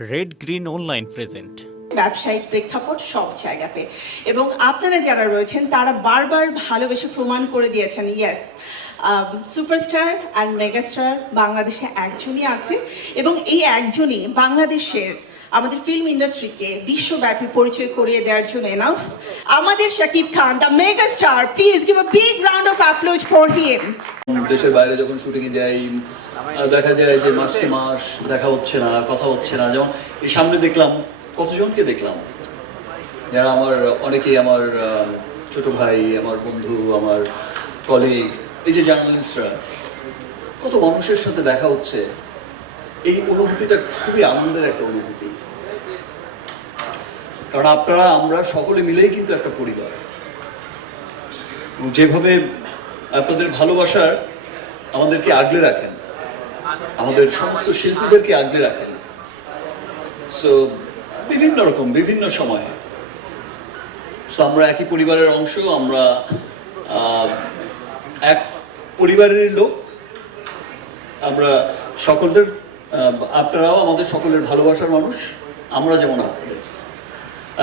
Red green online present ব্যবসায়িক প্রেক্ষাপট সব জায়গাতে। এবং আপনারা যারা রয়েছেন, তারা বারবার ভালোবেসে প্রমাণ করে দিয়েছেন ইয়েস সুপারস্টার অ্যান্ড মেগাস্টার বাংলাদেশে একজনই আছে। এবং এই একজনই বাংলাদেশের আমাদের ফিল্ম ইন্ডাস্ট্রিকে বিশ্বব্যাপী পরিচয় করিয়ে দেওয়ার জন্য এনাফ আমাদের Shakib Khan the megastar please give a big round of applause for him দেশের বাইরে যখন শুটিংয়ে যাই দেখা যায় যে মাসকে মাস দেখা হচ্ছে না কথা হচ্ছে না। যেমন এই সামনে দেখলাম, কতজনকে দেখলাম? যারা আমার, অনেকেই আমার ছোট ভাই, আমার বন্ধু, আমার কলিগ এই যে জার্নালিস্টরা কত মানুষের সাথে দেখা হচ্ছে। এই অনুভূতিটা খুবই আনন্দের একটা অনুভূতি। কারণ আপনারা, আমরা সকলে মিলেই কিন্তু একটা পরিবার। যেভাবে আপনাদের ভালোবাসার আমাদেরকে আগলে রাখেন, আমাদের সমস্ত শিল্পীদেরকে আগলে রাখেন। সো বিভিন্ন রকম, বিভিন্ন সময়ে। সো আমরা একই পরিবারের অংশ, আমরা এক পরিবারের লোক। আমরা সকলের আপনারাও আমাদের সকলের ভালোবাসার মানুষ। আমরা যেমন আপনাদের।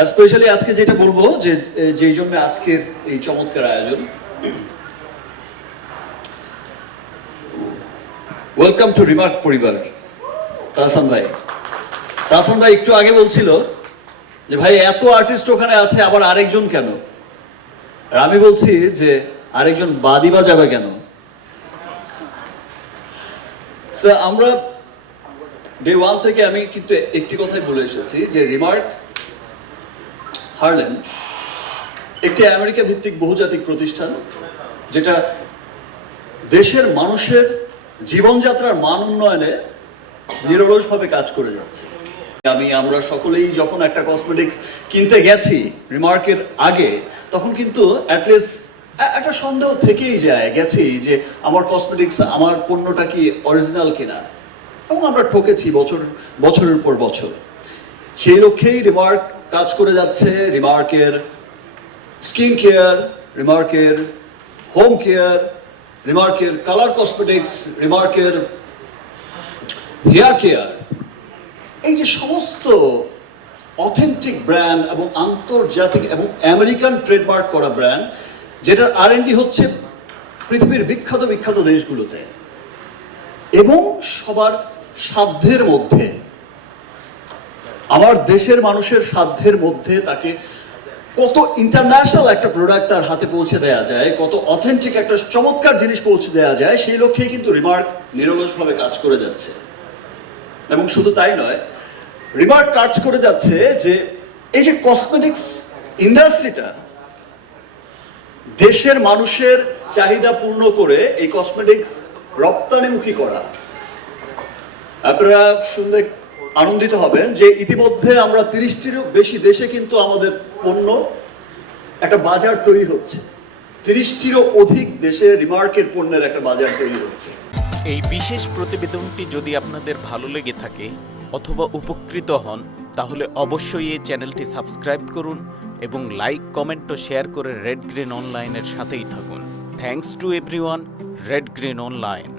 স্পেশালি আজকে যেটা বলব যে, যেই জন্য আজকের এই চমৎকার আয়োজন। ওয়েলকাম টু রিমার্ক পরিবার, তাহসান ভাই। তাহসান ভাই একটু আগে বলছিল যে, ভাই, এত আর্টিস্ট ওখানে আছে, আবার আরেকজন কেন? আর আমি বলছি যে, আরেকজন বাদি বাজাবে কেন? আমরা ডে ওয়ান থেকে আমি কিন্তু একটি কথাই বলে এসেছি যে রিমার্ক হারলেন, একটি আমেরিকা ভিত্তিক বহুজাতিক প্রতিষ্ঠান, যেটা দেশের মানুষের জীবনযাত্রার মান উন্নয়নে নিরলসভাবে কাজ করে যাচ্ছে। আমি, আমরা সকলেই যখন একটা কসমেটিক্স কিনতে গেছি রিমার্কের আগে, তখন কিন্তু অ্যাটলিস্ট একটা সন্দেহ থেকেই যায়, গেছি যে আমার কসমেটিক্স আমার পণ্যটা কি অরিজিনাল কিনা। এবং আমরা ঠকেছি বছর, বছরের পর বছর। সেই লক্ষ্যেই রিমার্ক কাজ করে যাচ্ছে রিমার্কের স্কিন কেয়ার রিমার্কের হোম কেয়ার রিমার্কের কালার কসমেটিক্স রিমার্কের হেয়ার কেয়ার এই যে সমস্ত অথেন্টিক ব্র্যান্ড এবং আন্তর্জাতিক এবং আমেরিকান ট্রেডমার্ক করা ব্র্যান্ড যেটার আর হচ্ছে পৃথিবীর বিখ্যাত বিখ্যাত দেশগুলোতে এবং সবার সাধ্যের মধ্যে। আমার দেশের মানুষের সাধ্যের মধ্যে তাকে কত ইন্টারন্যাশনাল একটা প্রোডাক্ট তার হাতে পৌঁছে দেওয়া যায়, কত অথেন্টিক একটা চমৎকার জিনিস পৌঁছে দেওয়া যায়, সেই লক্ষ্যেই কিন্তু রিমার্ক নিরলসভাবে কাজ করে যাচ্ছে। এবং শুধু তাই নয় রিমার্ক কাজ করে যাচ্ছে যে এই যে কসমেটিক্স ইন্ডাস্ট্রিটা দেশের মানুষের চাহিদা পূর্ণ করে এই কসমেটিক্স রপ্তানিমুখী করা। আপনারা শুনলে আনন্দিত হবেন যে ইতিমধ্যে আমরা তিরিশটিরও বেশি দেশে কিন্তু আমাদের পণ্য একটা বাজার তৈরি হচ্ছে। তিরিশটিরও অধিক দেশে রিমার্কের পণ্যের একটা বাজার তৈরি হচ্ছে। এই বিশেষ প্রতিবেদনটি যদি আপনাদের ভালো লেগে থাকে অথবা উপকৃত হন, তাহলে অবশ্যই এই চ্যানেলটি সাবস্ক্রাইব করুন এবং লাইক, কমেন্ট ও শেয়ার করে রেড গ্রিন অনলাইনের সাথেই থাকুন। Thanks to everyone Red Green online